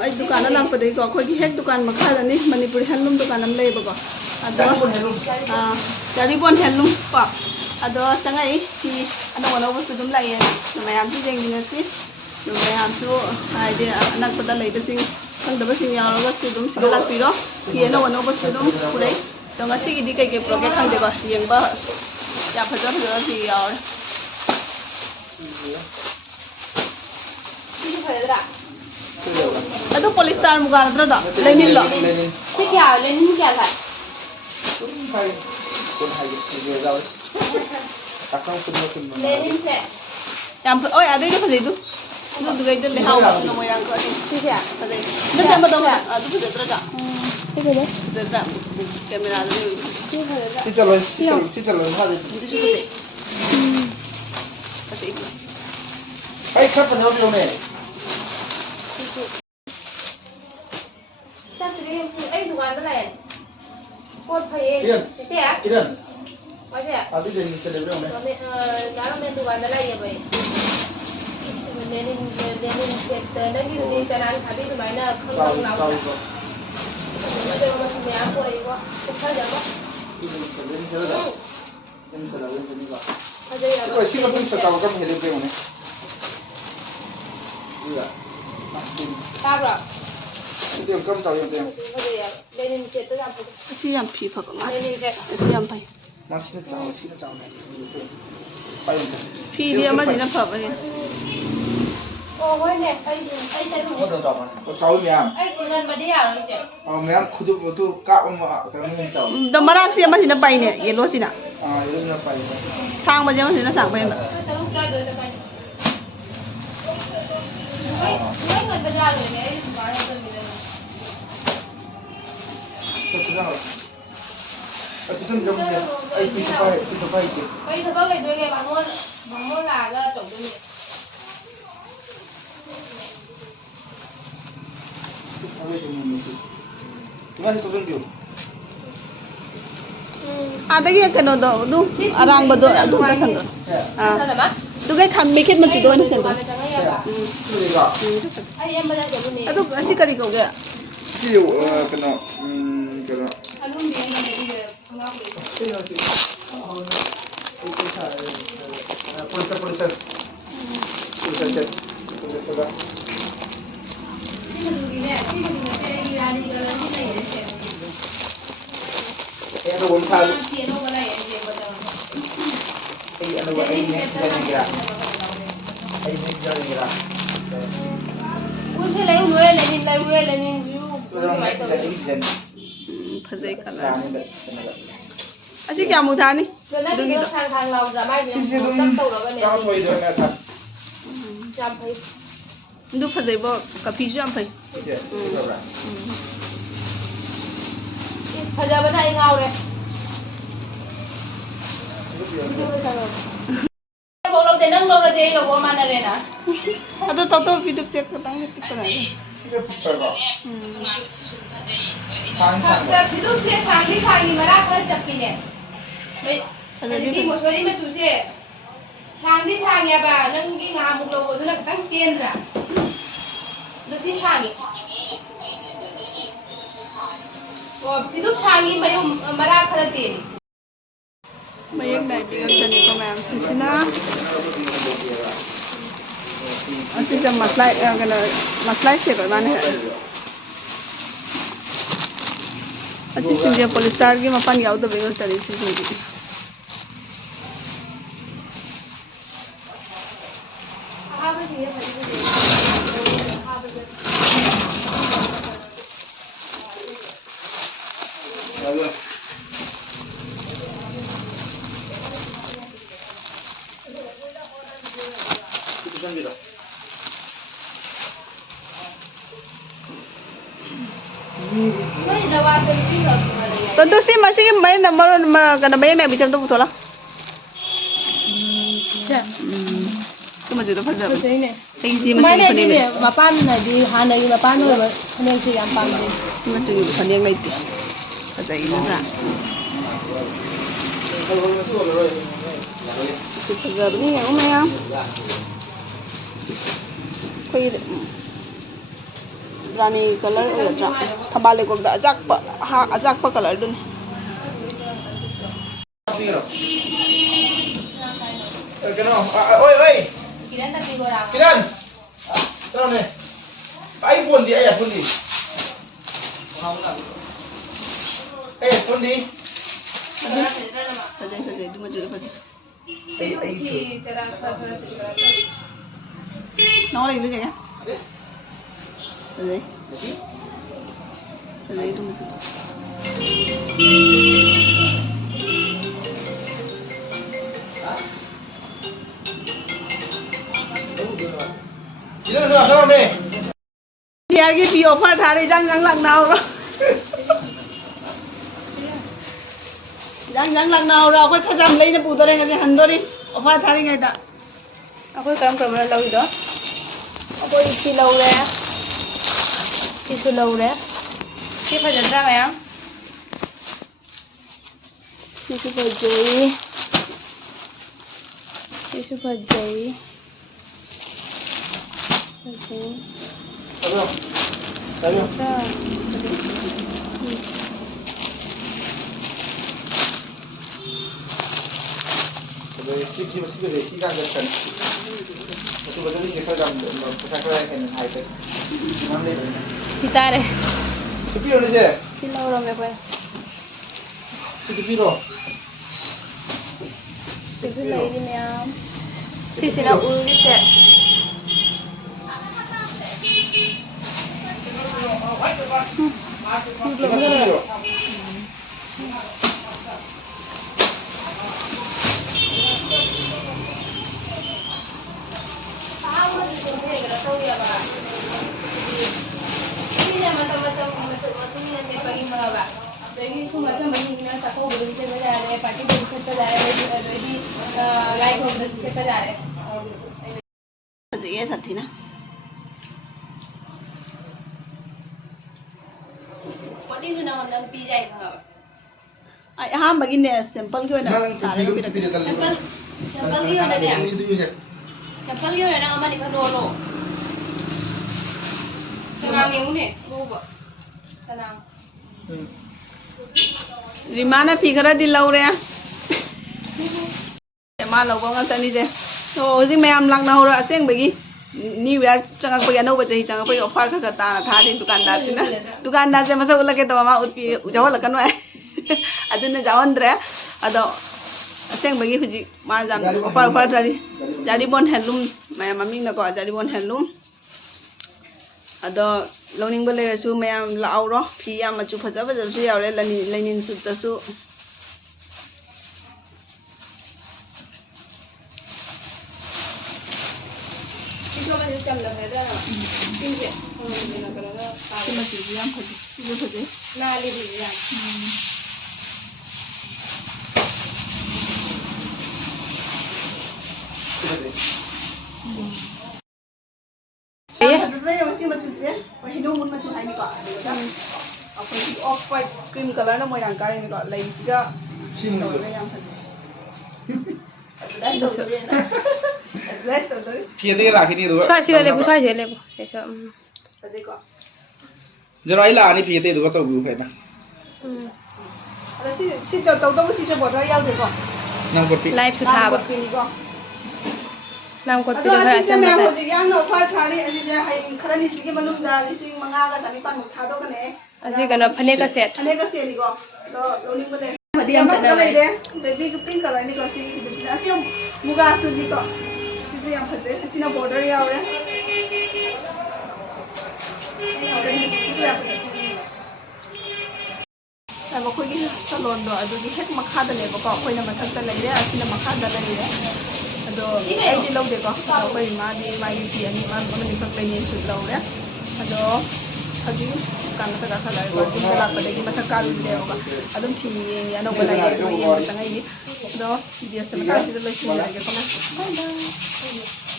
आई दुकान लापदे को अखोई हेक दुकान मखादनी मणिपुर हैंडलूम दुकान हम लेबको अदो जारीबोन हैंडलूम को अदो चंगाई की अनौ अनौबसु दुम लाइए मयाम सु जेंगिनसी मयाम सु हाइदे अनकपदा लेबसिंग खंदबसिंग यावगसु दुम सिगा लाक्पिरो की अनौ अनौबसु दुम पुरै तो ngasi gidi kai ke project khangdego yengba ya phaja phaja si yaw Aduh polistar muka ada tak? Lenin lo. Si kya? Lenin kya था? Lenin से. Yang oh ada dia pada itu. Itu juga itu lehau nama yang kau ini. Si kya? Pada. Itu yang betul. Aduh pada terus. Itu dah. Terus. Kamera ada ni. Si calon ada. Itu sih. Pada itu. Hey, kapan nak pergi mana? Ay dukaan ba lai? Pot phay. Che à? Kiran. Ba che? Abi din celebrate hone. Kami daro men dukaan lai ye bhai. Lenin set na gi di channel khabi tumai na khang lau. Ade ma tumai aap ko ego. Kha ja ba. Lenin celebrate. Lenin celebrate ni ba. Ade ya. Ko si ma tum sa ka celebrate hone. Iya. Tabra. Itu yang kamu tahu yang itu. Lenin set tu apa? Siam pi pak mak. Lenin set. Siam pai. Masih nak jauh ni. Pai. Pi dia macam mana pak ni? Oh, ni. Ay saya tu. Oh, dah mana? Oh, jauh ni am. Ay dengan dia ni je. Oh, ni am kudu tu kak kami yang jauh. Dah marah siapa macam mana pai ni? Yellow sih nak. Ah, yellow nak pai. Sang macam mana nak sang pai nak? Terus dah dah pai. Ay dengan dia ni. Ay sekarang tu ni. Itu jam dia. Itu pai je. Pai tu kalau dua ke bangun lah jom tu ni. Gimana itu jam dia? Ada ke kena tu arang betul tu kesan tu. Tu ke kami kita mesti doa ni sen tu. Aduh asyik kali kau ke? Si kena kena. Polisi. Ano wong sal? Ay ano ba ay next gira. Ay next gira. Unse lai Lenin view. Phazai kala. Asyik क्या मुझा नहीं? दुगी तो खान लाओ जमाई में तब तो लगा नहीं। क्या कोई दो ना था? जम भाई। दु फज़े बो कभी जम भाई। इस फज़ा बना इंगाव रे। बोलो दे नंग लोग दे लोगों माना रे ना। अतो तो वीडियो चेक करता हूँ कितना है। सिर्फ पकड़ो। वीडियो से सांगी मरा कर चप्पी ने। Jadi musuhnya macam tu je. Sangi sangi apa? Nengki ngamuk logo tu nak tang tiendra. Dosi sangi. Oh, itu sangi mayu marah kerja. Mayu naik dengan tadi komen sisina. Asyik jam maslai, kena maslai sih kalau mana. Asyik sini polis tar ke mapan yau tu bengal tadi sini. Tentu sih masih main nomor kena main yang bisa tu betul lah. Itu macam tu pasal. Tinggi macam ni. Mapan di hana ini mapan tu hanya si yang pang ni. Macam tu hanya yang itu. Pasal ini lah. Pasal ni yang mana yang? Kau ini. रानी colour थम्बाल लेकोक अजाक colour दुन Kiran tao này ai buồn gì ai à buồn gì ai à buồn gì फजे दुम जुल फजे ai nó lên nữa kìa फजे दुम जुल Kiran nữa sao đây यार की P offer था रे जंग जंग लग नाव रो जंग जंग लग नाव रो कोई खजम लेने पुदरे के हंदोरी ऑफर था रे गेटा अकोई करम लौ दो अकोई इसी लौ रे इसी लौ रे की फजद्रा मैम इसी फजई इसी फजई Tahu Rồi chip masih beda sih kan kan. Itu betul ni kita jam kita kira kan hai tak. Mana ni? Kita deh. Tapi orang je. Kita orang apa? Itu piro. Itu lagi ni am. Sisi nak uli je. ये सब थी ना हाँ बगिने sample क्यों ना सारे को पिरक sample क्यों ना दे सैंपल क्यों ना हमारे घर लो senang yang ni boba senang रिमाना फिगरा दिल लौ रे मा लौ बंगा तनी जे तो होजि मैम लांगना हो असेंग बगी न्यू ईयर चंगक बगी अनौब चही चंगक बगी ऑफर खा ताना थादि दुकानदार सिना दुकानदार से मसा उलके तो मा उतपी जावल कनो अदुने जावंद्रे अदो असेंग बगी हुजि मा जाम ऑफर थादि जारीबोन हैंडलूम मैम ममिंग न को जारीबोन हैंडलूम अदो लोनिंग बले सु मैम लाउरो फी या मचु फजा फजा सु यावरे लेनिन सूट तसु इसको मैं चम लगा दे ना तीन के ना करेगा कि मचु याम फजे फजे ना ले दी यार ये मसी मचु से हिनो मुन मचु हाई निका अपन ऑफ वाइट क्रीम कलर ना मोय रंग कारे निका लेसिगा Sim. याम फजे एड्रेस तो दो Kia dia lah kini tu. Soal sih lebu eso फजे को Jadi ai lah ni kia dia tu kau tahu bukan nak. अरे सी तो सी से बॉर्डर याव देखो Nang kopi. लाइव सुधा बा को नाम को अदो पिला खरा असी चम मैं बता हो जिया नो फार थारी असी जे हाई खरनी सिगे मनुंदा लिसिंग मंगा का समी पान थादो कने अजी कनो फने का सेट अने का सेली को तो लोनिंग बले मध्यम चना ले दे बेबी को पिंक कलर नि को सी असी मुगा सुनी को सिसु याम फजे असी ना बॉर्डर याव रे अब कोई सलोन दो अदुगी हेक मखादा लेबो को कोइना मथकता लेरे असिना मखादा लेरे अदो एजी लौ देखो कोई मादी मागी पी अनि मान मनि फक लेने सुट लौ रे अदो हजि कान का खला को दिन ला पडेगी मथक का ले होगा अदम फी या नो बलाई ये संgai नि अदो वीडियो से मता से ले सुन लगे को